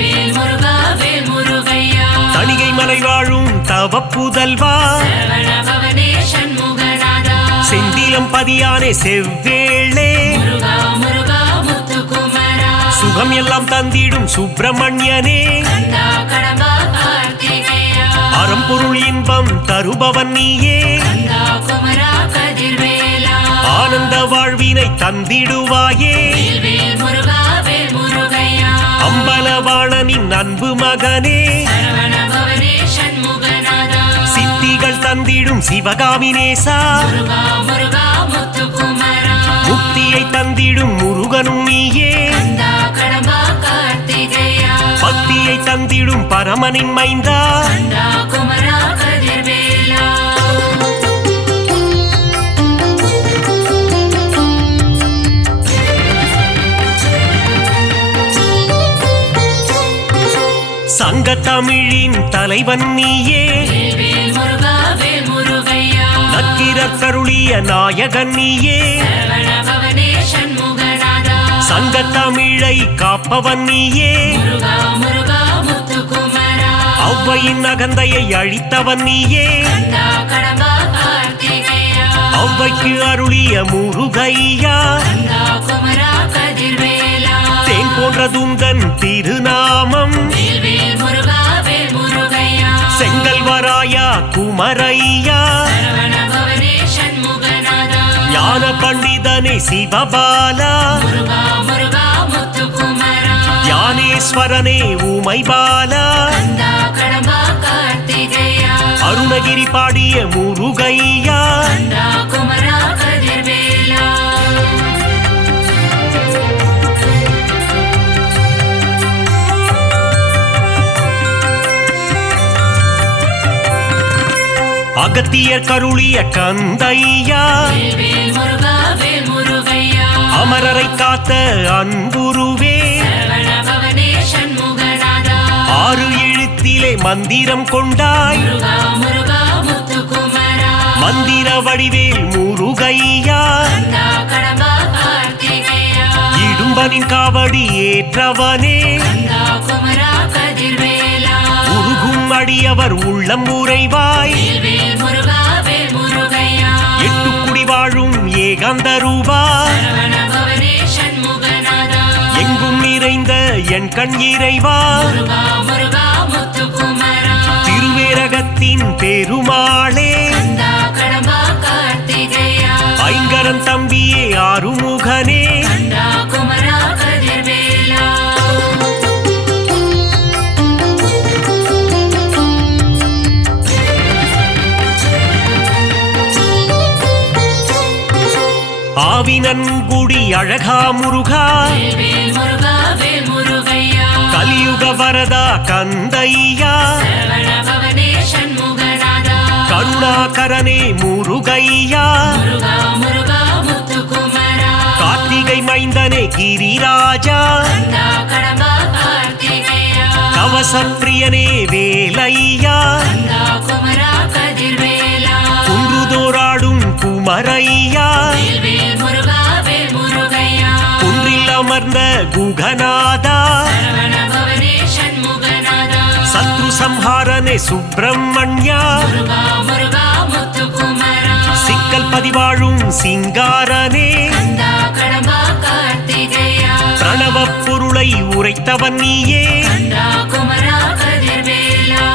வேல் முருகா வேல் முருகையா தணிகை மலை வாழும் தவப்புதல்வா சரவண பவனே சண்முகநாதா செந்திலம் பதியானே செவ்வேளே முருகா முருகா முத்துக்குமரா சுகம் எல்லாம் தந்திடும் சுப்பிரமணியனே கந்தா கடம்பா கார்த்திகேயா அறம்பொருள் இன்பம் தருபவன் நீயே கந்தா குமரா கதிர்வேலா ஆனந்த வாழ்வினை தந்திடுவாயே வேல் முருகா வேல் முருகையா அம்பலவாணனின் அன்பு மகனே சரவண பவனே சண்முகநாதா சித்திகள் தந்திடும் சிவகாமி நேசா முருகா முருகா முத்துக்குமரா முக்தியை தந்திடும் முருகனும் நீயே கந்தா கடம்பா கார்த்திகேயா பக்தியை தந்திடும் பரமனின் மைந்தா கந்தா குமரா கதிர்வேலா சங்க தமிழின் தலைவன் நீயே வேல் முருகா வேல் முருகையா நக்கீரர் கருளிய நாயகன் நீயே சரவண பவனே சண்முகநாதா சங்க தமிழை காப்பவன் நீயே முருகா முருகா முத்துக்குமரா ஔவையின் அகந்தையை அழித்தவன் நீயே கந்தா கடம்பா கார்த்திகேயா ஔவைக்கு அருளிய முருகையா கந்தா குமரா கதிர்வேலா தேன் போன்ற துந்தன் திருநாமம் வேல் முருகா வேல் முருகையா செங்கல்வராயா குமரையா சரவண பவனே சண்முகநாதா ஞான பண்டிதனே சிவபாலா முருகா முருகா முத்துக்குமரா ஞானேஸ்வரனே உமைபாலா கந்தா கடம்பா கார்த்திகேயா அருணகிரி பாடிய முருகையா கந்தா குமரா கதிர்வேலா அகத்தியர் கருளிய கந்தையா வேல் முருகா வேல் முருகையா அமரரை காத்த அன்புருவே சரவண பவனே சண்முகநாதா ஆறு எழுத்திலே மந்திரம் கொண்டாய் முருகா முருகா முத்துக்குமரா மந்திர வடிவேல் முருகையா கந்தா கடம்பா கார்த்திகேயா இடும்பனின் காவடி ஏற்றவனே கந்தா குமரா கதிர்வேலா உருகும் வாழும் அடியவர் உள்ளம் உறைவாய் வேல் முருகா வேல் முருகையா எட்டுக்குடி வாழும் ஏகாந்த ரூபா சரவண பவனே சண்முகநாதா எங்கும் நிறைந்த என் கண் இறைவா முருகா முருகா முத்துக்குமரா திருவேரகத்தின் பெருமாளே கந்தா கடம்பா கார்த்திகேயா ஐங்கரன் தம்பியே ஆறுமுகனே கந்தா குமரா கதிர்வேலா ஆவினன்குடி அழகா முருகா வேல் முருகா வேல் முருகையா கலியுக வரதா கந்தையா சரவண பவனே சண்முகநாதா கருணாகரனே முருகையா முருகா முருகா முத்துக்குமரா கார்த்திகை மைந்தனே கிரிராஜா கந்தா கடம்பா கார்த்திகேயா கவசப்பிரியனே வேலையா கந்தா குமரா கதிர்வேலா குன்றுதோராடும் குமரையா வேல் முருகா வேல் முருகையா குன்றில் அமர்ந்த குகநாதா சரவண பவனே சண்முகநாதா சத்ரு சம்ஹாரனே சுப்பிரமணியா முருகா முருகா முத்துக்குமரா சிக்கல் பதிவாழும் சிங்காரனே கந்தா கடம்பா கார்த்திகேயா பிரணவ பொருளை உரைத்தவன் நீயே கந்தா குமரா கதிர்வேலா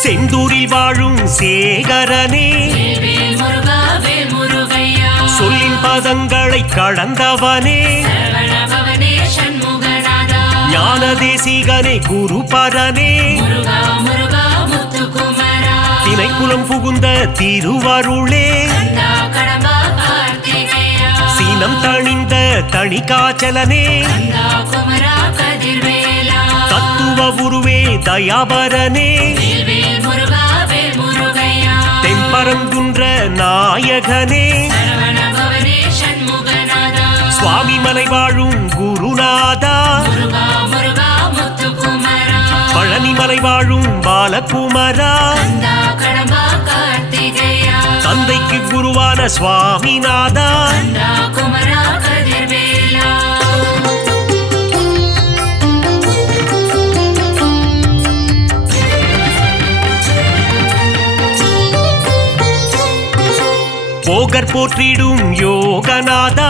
செந்தூரில் வாழும் சேகரனே வேல் முருகா வேல் முருகையா சொல்லின் பதங்களை கடந்தவனே சரவண பவனே சண்முகநாதா ஞான தேசிகனே குருபரனே முருகா முருகா முத்துக்குமரா திணைக்குளம் புகுந்த திருவருளே கந்தா கடம்பா கார்த்திகேயா சீனம் தணிந்த தணிகாச்சலனே கந்தா குமரா கதிர்வேலா தத்துவ உருவே தயாபரனே வேல் முருகா வேல் முருகையா தெம்பரங்குன்ற நாயகனே சரவண பவனே சண்முகநாதா சுவாமி மலை வாழும் குருநாதா முருகா முருகா முத்துக்குமரா பழனிமலை வாழும் பாலகுமரா கந்தா கடம்பா கார்த்திகேயா தந்தைக்கு குருவான சுவாமிநாதா கந்தா குமரா கதிர்வேலா போகர் போற்றிடும் யோகநாதா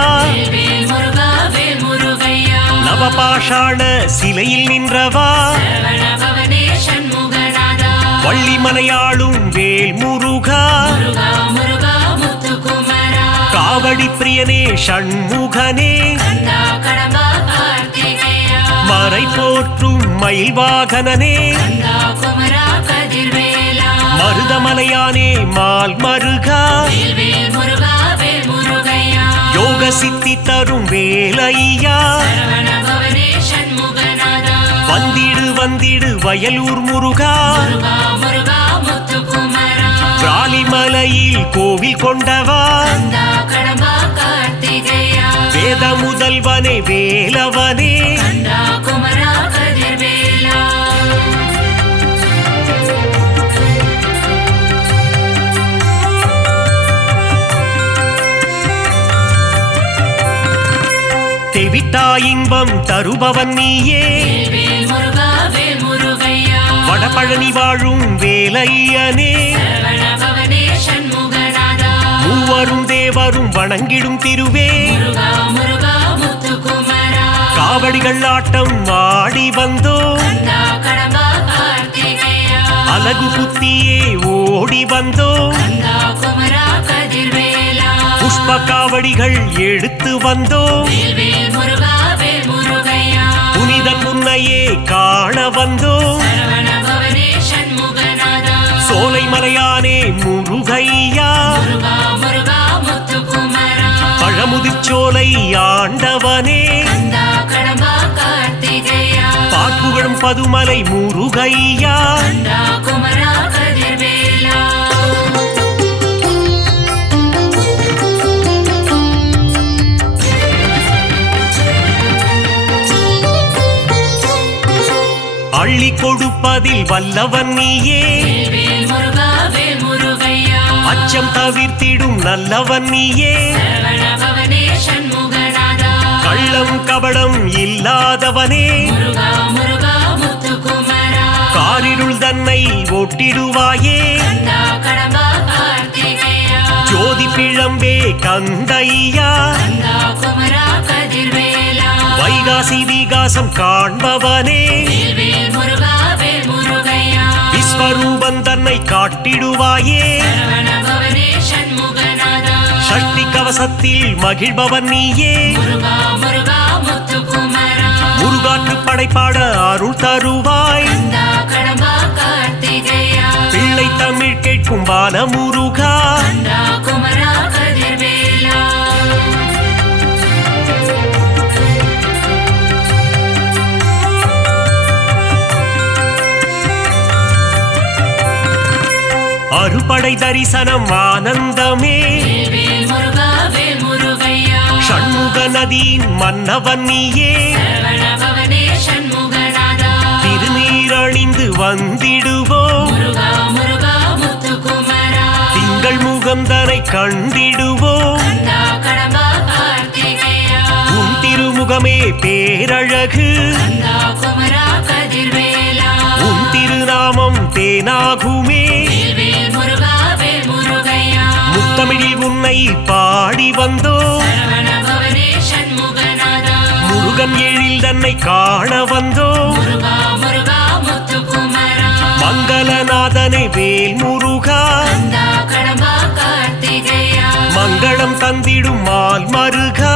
வேல் முருகா வேல் முருகையா நவபாஷாண சிலையில் நின்றவா சரவண பவனே சண்முகநாதா வள்ளிமலையாளும் வேல் முருகா முருகா முருகா முத்துக்குமரா காவடி பிரியனே ஷண்முகனே கந்தா கடம்பா கார்த்திகேயா மறை போற்றும் மயில் வாகனனே கந்தா குமரா கதிர்வேலா மருதமலையானே மால் மருகா வேல் முருகா வேல் முருகையா யோக சித்தி தரும் வேலையா சரவண பவனே சண்முகநாதா வந்திடு வந்திடு வயலூர் முருகா முருகா முருகா முத்துக்குமரா பிராலிமலையில் கோவில் கொண்டவா கந்தா கடம்பா கார்த்திகேயா வேத முதல்வனே வேலவனே கந்தா குமரா கதிர்வேலா தெவிட்டா இன்பம் தருபவன் நீயே வேல் முருகா வேல் முருகையா வடபழனி வாழும் வேலையனே சரவண பவனே சண்முகநாதா மூவரும் தேவரும் வணங்கிடும் திருவே முருகா முருகா முத்துக்குமரா காவடிகள் ஆட்டம் ஆடி வந்தோ கந்தா கடம்பா கார்த்திகேயா அலகு குத்தியே ஓடி வந்தோ கந்தா குமரா கதிர்வேலா புஷ்ப காவடிகள் எடுத்து வந்தோ வேல் முருகா வேல் முருகையா புனிதன் முன்னையே காண வந்தோ சரவண பவனே சண்முகநாதா சோலை மலையானே முருகையா முருகா முருகா முத்துக்குமரா பழமுதிர்ச்சோலை ஆண்டவனே கந்தா கடம்பா கார்த்திகேயா பாக்குகளும் பதுமலை முருகையா கந்தா குமரா கதிர்வேலா அள்ளி கொடுப்பதில் வல்லவன் நீயே வேல் முருகா வேல் முருகையா அச்சம் தவிர்த்திடும் நல்லவன் நீயே சரவண பவனே சண்முகநாதா கள்ளம் கபடம் இல்லாதவனே முருகா முருகா முத்துக்குமரா காரிருள் தன்னை ஒட்டிடுவாயே கந்தா கடம்பா கார்த்திகேயா ஜோதி பிழம்பே கந்தையா கந்தா குமரா கதிர்வேலா வைகாசி விகாசம் காண்பவனே வேல் முருகா வேல் முருகையா விஸ்வரூபன் தன்னை காட்டிடுவாயே சரவண பவனே சண்முகநாதா சக்தி கவசத்தில் மகிழ்பவன் நீயே முருகா முருகா முத்துக்குமரா முருகாற்று படைப்பாட அருள் தருவாய் கந்தா கடம்பா கார்த்திகேயா பிள்ளை தமிழ் கேட்கும் பால முருகா கந்தா குமரா கதிர்வேலா அறுபடை தரிசனம் ஆனந்தமே வேல் முருகா வேல் முருகையா ஷண்முக நதியின் மன்னவன் நீயே சரவண பவனே சண்முகநாதா திருநீரணிந்து வந்திடுவோம் முருகா முருகா முத்துக்குமரா திங்கள் முகந்தனை கண்டிடுவோம் கந்தா கடம்பா கார்த்திகேயா உன் திருமுகமே பேரழகு கந்தா குமரா கதிர்வேலா உன் திருநாமம் தேனாகுமே வேல் முருகா வேல் முருகையா முத்தமிழில் உன்னை பாடி வந்தோம் சரவண பவனே சண்முகநாதா முருகன் எழில் தன்னை காண வந்தோம் முருகா முருகா முத்துக்குமரா மங்களநாதனை வேல் முருகா கந்தா கடம்பா கார்த்திகேயா மங்களம் தந்திடும் மால் மருகா